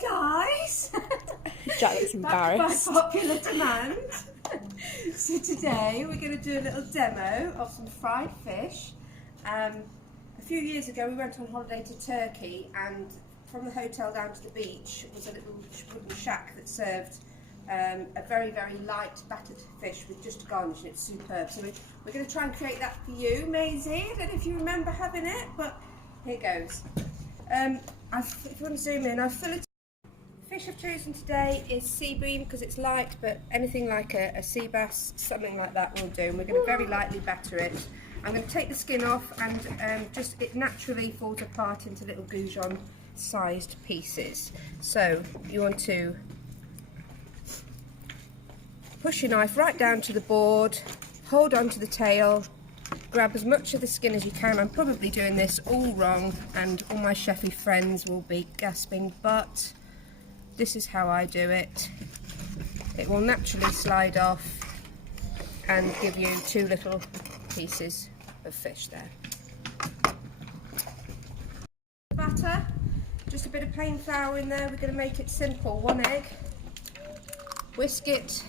guys! Jack looks embarrassed. By popular demand. So today we're going to do a little demo of some fried fish. A few years ago we went on holiday to Turkey, and from the hotel down to the beach was a little wooden shack that served a very, very light battered fish with just a garnish, and it's superb. So we're going to try and create that for you, Maisie. I don't know if you remember having it, but here goes. If you want to zoom in, I've filleted. Fish I've chosen today is Seabream because it's light, but anything like a sea bass, something like that will do. And we're going to very lightly batter it. I'm going to take the skin off, and just it naturally falls apart into little goujon sized pieces. So you want to push your knife right down to the board, hold on to the tail, grab as much of the skin as you can. I'm probably doing this all wrong and all my chefy friends will be gasping, but this is how I do it. It will naturally slide off and give you two little pieces of fish there. Batter, just a bit of plain flour in there. We're going to make it simple. 1 egg, whisk it.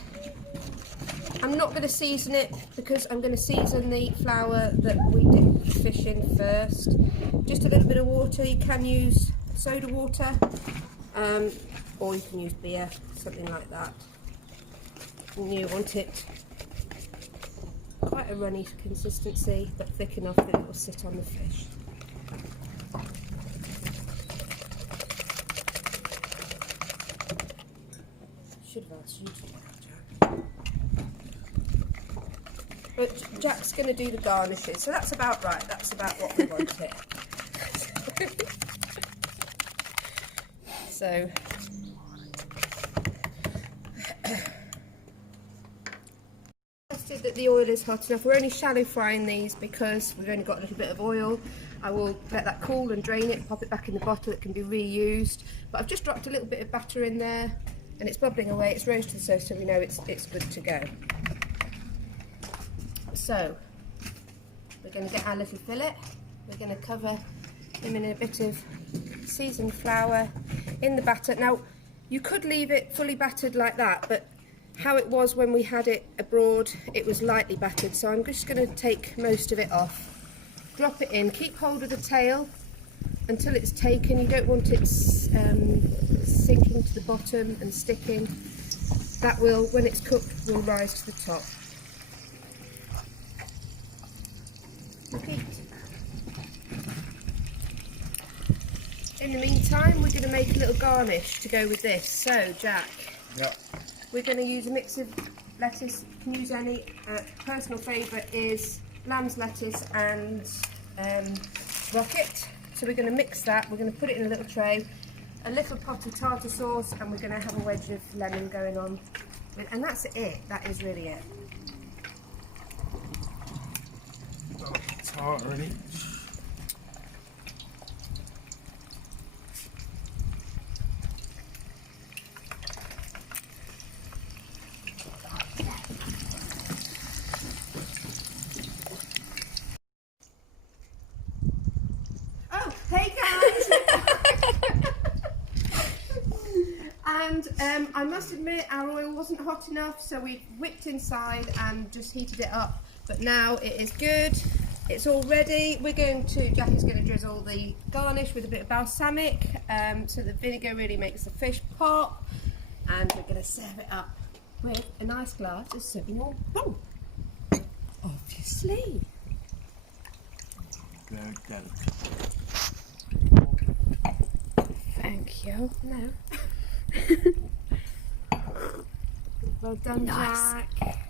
I'm not going to season it because I'm going to season the flour that we dip the fish in first. Just a little bit of water. You can use soda water, or you can use beer, something like that. And you want it quite a runny consistency, but thick enough that it will sit on the fish. Should have asked you to do that, Jack. But Jack's going to do the garnishes, so that's about right. That's about what we want here. So tested that the oil is hot enough. We're only shallow frying these because we've only got a little bit of oil. I will let that cool and drain it, pop it back in the bottle. It can be reused. But I've just dropped a little bit of batter in there, and it's bubbling away. It's rose to the surface, so we know it's good to go. So we're going to get our little fillet. We're going to cover him in a bit of seasoned flour in the batter. Now you could leave it fully battered like that, but how it was when we had it abroad, it was lightly battered, so I'm just going to take most of it off, drop it in, keep hold of the tail until it's taken. You don't want it sinking to the bottom and sticking. That will, when it's cooked, will rise to the top. Repeat. In the meantime, we're going to make a little garnish to go with this. So, Jack, yep. We're going to use a mix of lettuce. You can use any. Personal favourite is lamb's lettuce and rocket. So we're going to mix that. We're going to put it in a little tray, a little pot of tartar sauce, and we're going to have a wedge of lemon going on. And that's it. That is really it. Oh, it's hot already. Hey guys! And I must admit our oil wasn't hot enough, so we whipped inside and just heated it up. But now it is good. It's all ready. We're going to, Jack is going to drizzle the garnish with a bit of balsamic, so the vinegar really makes the fish pop. And we're going to serve it up with a nice glass of Sauvignon Blanc. Obviously. Very delicate. Thank you. No. Well done, Nice. Jack.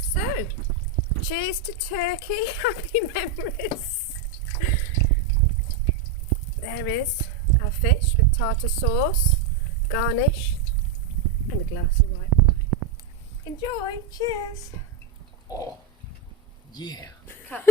So, cheers to Turkey. Happy memories. There is our fish with tartar sauce, garnish, and a glass of white wine. Enjoy. Cheers. Oh, yeah. Cut.